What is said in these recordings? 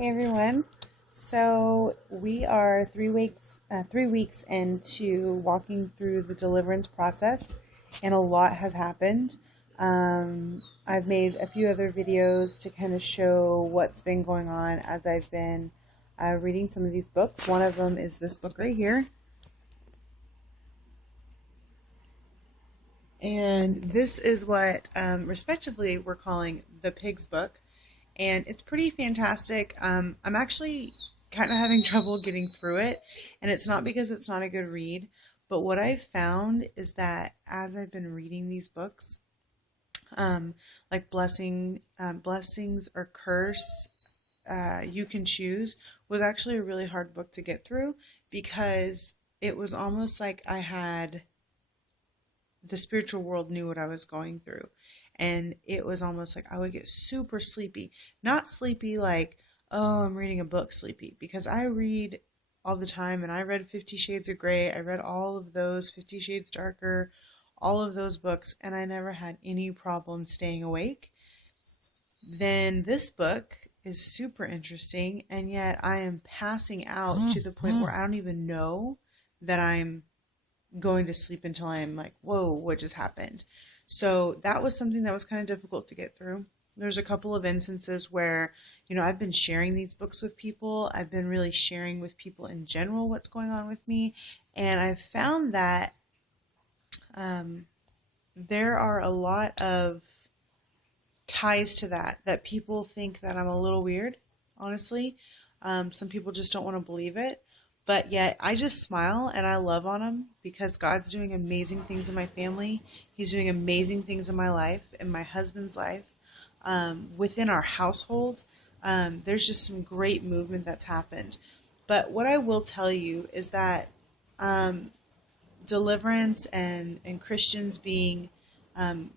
Hey everyone. So we are 3 weeks into walking through the deliverance process, and a lot has happened. I've made a few other videos to kind of show what's been going on as I've been reading some of these books. One of them is this book right here, and this is what, respectively, we're calling the Pig's Book. And it's pretty fantastic. I'm actually kind of having trouble getting through it, and it's not because it's not a good read, but what I've found is that as I've been reading these books, like Blessings or Curse, You Can Choose, was actually a really hard book to get through because it was almost like the spiritual world knew what I was going through. And it was almost like I would get super sleepy. Not sleepy like, oh, I'm reading a book sleepy, because I read all the time, and I read 50 Shades of Grey. I read all of those, 50 Shades Darker, all of those books, and I never had any problem staying awake. Then this book is super interesting, and yet I am passing out to the point where I don't even know that I'm going to sleep until I'm like, whoa, what just happened? So that was something that was kind of difficult to get through. There's a couple of instances where, I've been sharing these books with people. I've been really sharing with people in general what's going on with me. And I've found that um, there are a lot of ties to that people think that I'm a little weird, honestly. Some people just don't want to believe it. But yet I just smile and I love on them because God's doing amazing things in my family. He's doing amazing things in my life, in my husband's life, within our household. There's just some great movement that's happened. But what I will tell you is that um, deliverance and Christians being um,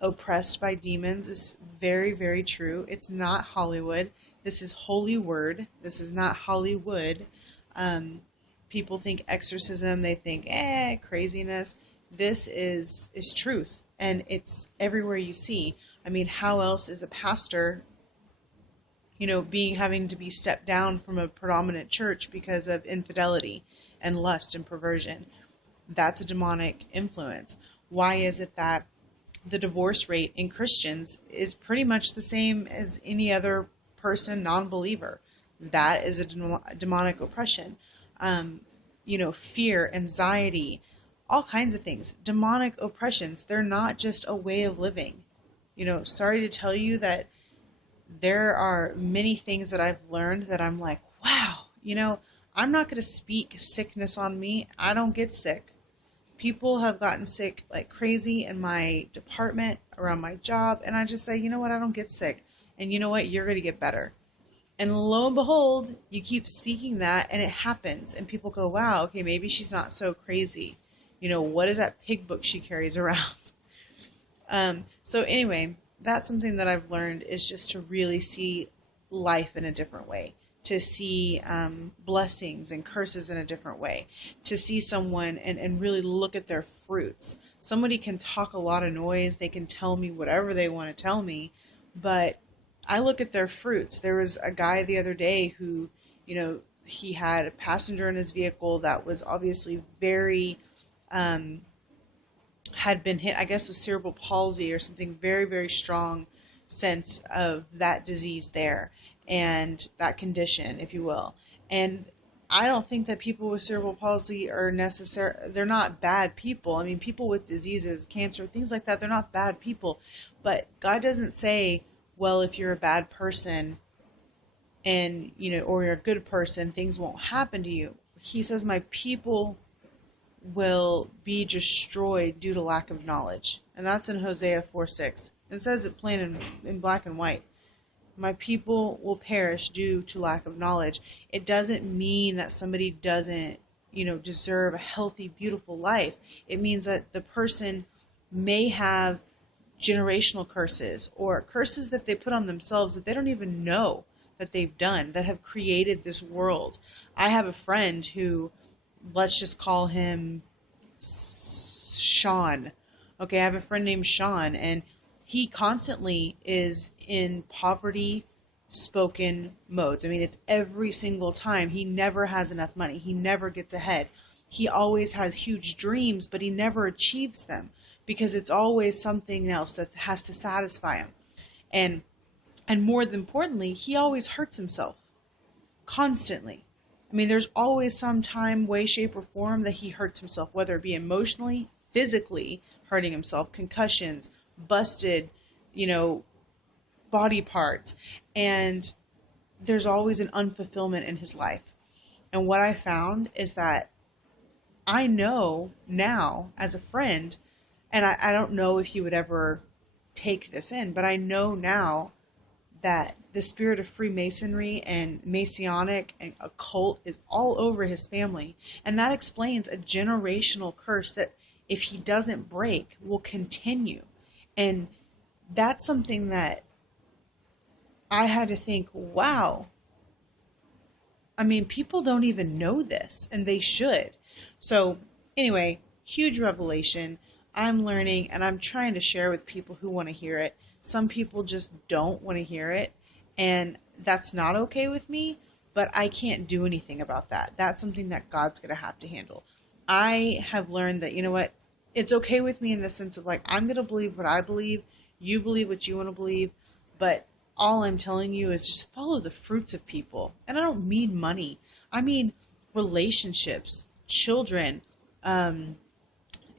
oppressed by demons is very, very true. It's not Hollywood. This is holy word. This is not Hollywood. Um, People think exorcism. They think, craziness. This is truth, and it's everywhere you see. I mean, how else is a pastor, being having to be stepped down from a predominant church because of infidelity and lust and perversion? That's a demonic influence. Why is it that the divorce rate in Christians is pretty much the same as any other person, non-believer? That is a demonic oppression. Fear, anxiety, all kinds of things. Demonic oppressions, they're not just a way of living. Sorry to tell you that there are many things that I've learned that I'm like, wow, I'm not going to speak sickness on me. I don't get sick. People have gotten sick like crazy in my department, around my job, and I just say, you know what, I don't get sick. And you know what, you're going to get better. And lo and behold, you keep speaking that, and it happens. And people go, wow, okay, maybe she's not so crazy. What is that pig book she carries around? So anyway, that's something that I've learned, is just to really see life in a different way, to see blessings and curses in a different way, to see someone and really look at their fruits. Somebody can talk a lot of noise, they can tell me whatever they want to tell me, but I look at their fruits. There was a guy the other day who, he had a passenger in his vehicle that was obviously very um, had been hit, I guess, with cerebral palsy or something, very, very strong sense of that disease there and that condition, if you will. And I don't think that people with cerebral palsy are they're not bad people. I mean, people with diseases, cancer, things like that, they're not bad people. But God doesn't say, well, if you're a bad person and, or you're a good person, things won't happen to you. He says, my people will be destroyed due to lack of knowledge. And that's in Hosea 4:6. It says it plain in black and white. My people will perish due to lack of knowledge. It doesn't mean that somebody doesn't, deserve a healthy, beautiful life. It means that the person may have generational curses or curses that they put on themselves that they don't even know that they've done, that have created this world. I have a friend who, let's just call him Sean. Okay, I have a friend named Sean, and he constantly is in poverty, spoken modes. I mean, it's every single time. He never has enough money. He never gets ahead. He always has huge dreams, but he never achieves them because it's always something else that has to satisfy him. And and more than importantly, he always hurts himself constantly. I mean, there's always some time, way, shape, or form that he hurts himself, whether it be emotionally, physically hurting himself, concussions, busted, you know, body parts. And there's always an unfulfillment in his life. And what I found is that I know now as a friend, and I don't know if he would ever take this in, but I know now that the spirit of Freemasonry and Masonic and occult is all over his family. And that explains a generational curse that, if he doesn't break, will continue. And that's something that I had to think, wow, I mean, people don't even know this, and they should. So, anyway, huge revelation. I'm learning, and I'm trying to share with people who want to hear it. Some people just don't want to hear it, and that's not okay with me, but I can't do anything about that. That's something that God's going to have to handle. I have learned that, you know what, it's okay with me in the sense of like, I'm going to believe what I believe, you believe what you want to believe, but all I'm telling you is just follow the fruits of people. And I don't mean money. I mean relationships, children.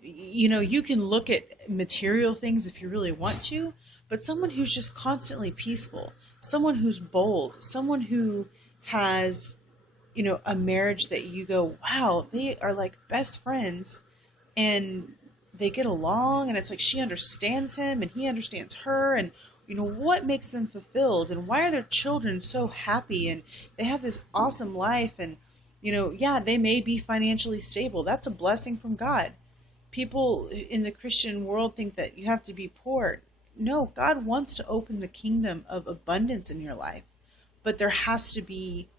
You can look at material things if you really want to, but someone who's just constantly peaceful, someone who's bold, someone who has, a marriage that you go, wow, they are like best friends and they get along, and it's like she understands him and he understands her, and what makes them fulfilled, and why are their children so happy, and they have this awesome life, and yeah, they may be financially stable. That's a blessing from God. People in the Christian world think that you have to be poor. No, God wants to open the kingdom of abundance in your life, but there has to be,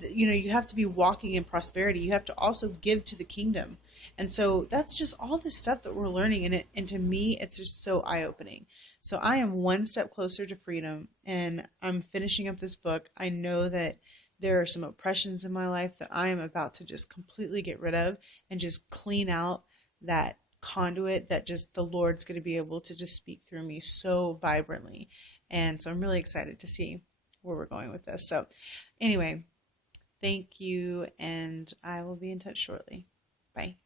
you have to be walking in prosperity. You have to also give to the kingdom. And so that's just all the stuff that we're learning in it. And to me, it's just so eye-opening. So I am one step closer to freedom, and I'm finishing up this book. I know that there are some oppressions in my life that I am about to just completely get rid of and just clean out that conduit that just the Lord's going to be able to just speak through me so vibrantly. And so I'm really excited to see where we're going with this. So anyway, thank you, and I will be in touch shortly. Bye.